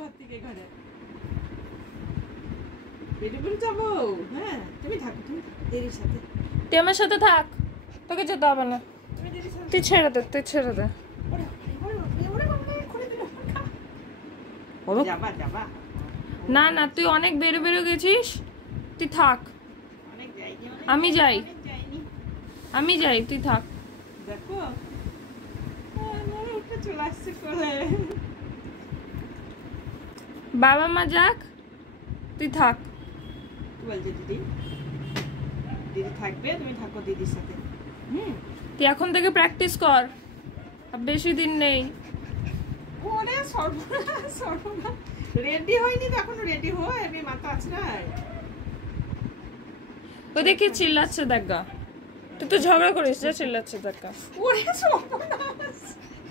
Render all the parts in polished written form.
ঘর থেকে ঘরে বেরোবেন যাবো। হ্যাঁ তুমি থাকো, তুমি দেরির সাথে, তুই আমার সাথে থাক, তোকে যেতে হবে না। তুই ছেড়ে দে, তুই ছেড়ে দে। যাবা যাবা না না, তুই অনেক বেরো বেরো গেছিস, তুই থাক। আমি যাই, আমি যাই, তুই থাক। দেখো উঠে চলে আসছে কোলে। বাবা মা যাক, তুই থাক। কি বলছে দিদি? দিদি থাকবে, তুমি থাকো দিদির সাথে। তুই এখন থেকে প্র্যাকটিস কর, আর বেশি দিন নেই। ওরে সর্বনাশ সর্বনাশ, রেডি হয়নি তো এখনো, রেডি হয় আমি মাথা আছে না। ও দেখি চিল্লাচ্ছে দেখা, তুই তো ঝগড়া করিস, যা চিল্লাচ্ছে দেখা। ওরে সর্বনাশ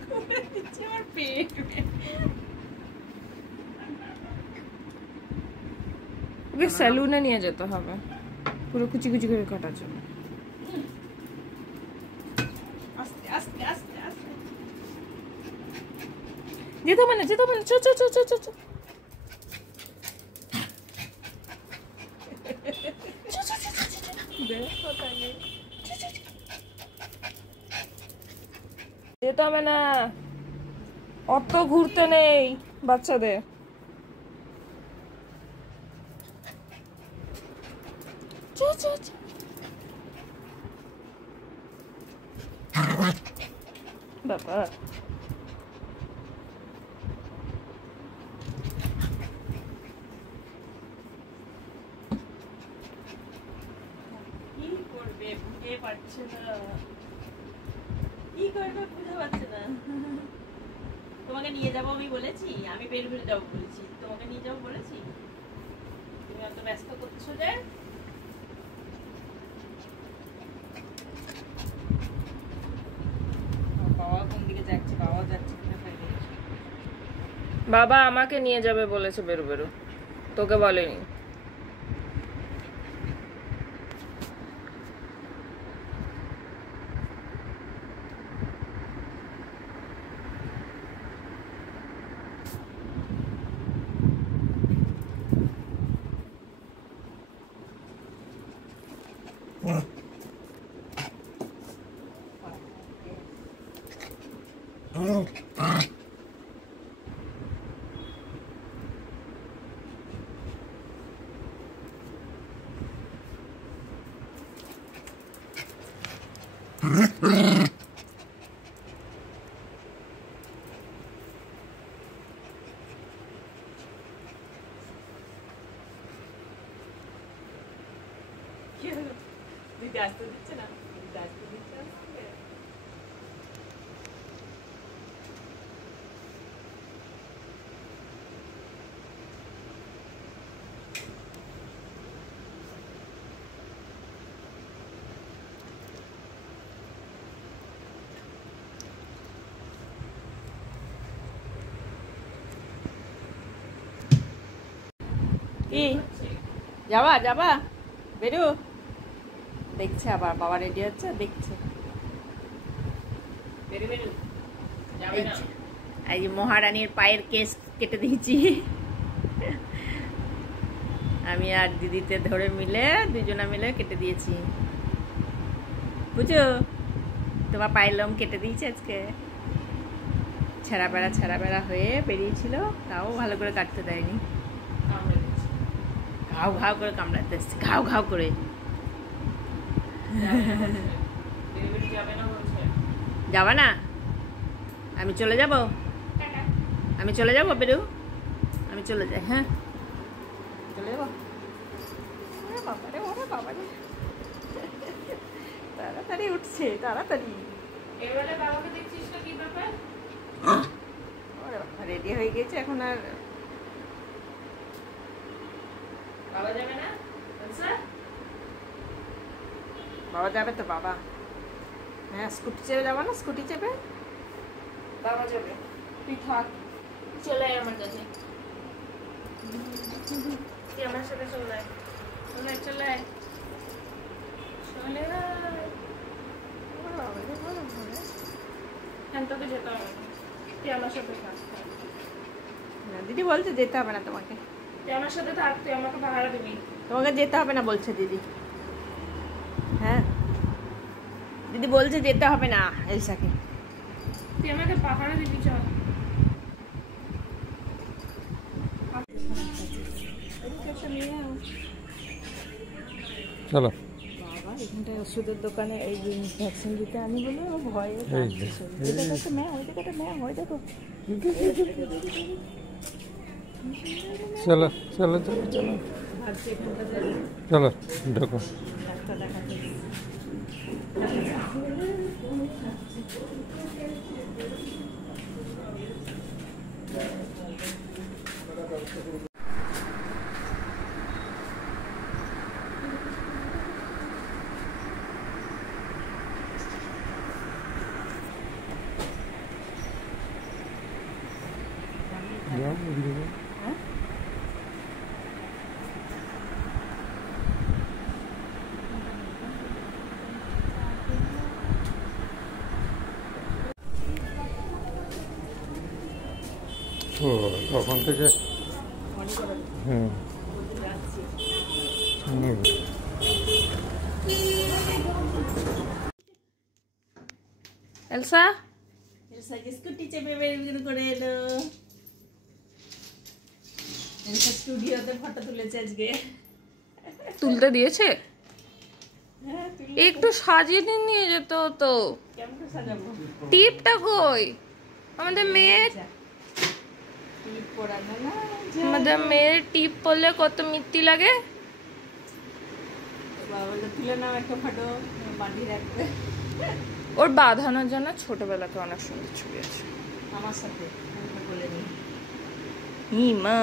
করে দিচ্ছে আমার পেট। ওকে সেলুনে নিয়ে যেতে হবে পুরো কুচি কুচি করে কাটার জন্য। আস্তে আস্তে আস্তে আস্তে যেতে হবে না, যেতে হবে না, চ চ চ চ চ চ। যেতে হবে না, অত ঘুরতে নেই বাচ্চাদের। বাবা কি করবে বুঝে পারছে না, কি করবে বুঝে পারছে না। তোমাকে নিয়ে যাবো আমি বলেছি, আমি বের বের যাবো বলেছি, তোমাকে নিয়ে যাবো বলেছি, তুমি এত ব্যস্ত করছো যে। বাবা কোন দিকে যাচ্ছে, বাবা যাচ্ছে কিনা ফেলে। বাবা আমাকে নিয়ে যাবে বলেছে বেরো বেরো, তোকে বলেনি। দিদি আসতে দিচ্ছে না, দিদি আসতে দিচ্ছে না। কি যাবা যাবা বেরো, দেখছে আবার বাবা রেডি হচ্ছে, দেখছে। এই যে মহারানীর পায়ের কেস কেটে দিয়েছি আমি আর দিদিতে ধরে মিলে, দুজনা মিলে কেটে দিয়েছি, বুঝো? তোমার পায়ের লোম কেটে দিয়েছে আজকে, ছেঁড়া বেড়া হয়ে বেরিয়েছিল, তাও ভালো করে কাটতে দেয়নি, ঘাও ঘাও করে কামড়াতে এসছে, ঘাও ঘাও করে। যাবা না? আমি চলে যাব, আমি চলে যাব বেরু, আমি চলে যাই। হ্যাঁ চলে যাবো। তাড়াতাড়ি উঠছে, তাড়াতাড়ি। রেডি হয়ে গেছে এখন, আর বাবা যাবে না? বাবা যাবে তো, বাবা। হ্যাঁ স্কুটি চেপে যাবো না, স্কুটি চেপে বাবা যাবে, তুই থাক, চলে আয় আমার কাছে, তুই আমার সাথে চলে আয়, চলে আয়, চলে আয়, চলে আয়। হ্যাঁ তোকে যেতে হবে, তুই আমার সাথে থাক। দিদি বলছে যেতে হবে না তোমাকে, তুই আমার সাথে থাক, তুই আমাকে পাহারা দিবি। তোমাকে যেতে হবে না বলছে দিদি। হ্যাঁ দিদি বলছে যেতে হবে না এলসাকে। তুই আমাকে পাহারা দিবি, চল। চলো বাবা এখানটায় ওষুধের দোকানে এই ভ্যাকসিন দিতে আমি বলে ও ভয়ে কাঁদছে। ওই দেখো একটা ম্যাম, ওই দেখো একটা ম্যাম, ওই দেখো। চলো চলো চলো চলো ভাবছি এখানটা যাবে চলো ঢোকো। ডাক্তার দেখাতে। যাও ওদিকে যাও। ও তখন থেকে হুম হুম। এলসা, এলসাকে স্কুটি চেপে বের করে এলো। এলসা স্টুডিওতে ফটো তুলেছে আজকে। তুলতে দিয়েছে? হ্যাঁ একটু সাজিয়ে নিয়ে যেত তো। কেমন করে সাজাবো? টিপটা কই? আমাদের মেয়ের টিপ পরানো না আমাদের মেয়ের টিপ পরলে কত মিষ্টি লাগে। বাবা বলে তুলে নাও একটা ফটো, বাঁধিয়ে রাখবে ওর বাঁধানোর জন্য ছোটবেলাতে অনেক সুন্দর ছবি আছে আমার সাথে। আমি বলে নিই ইমা।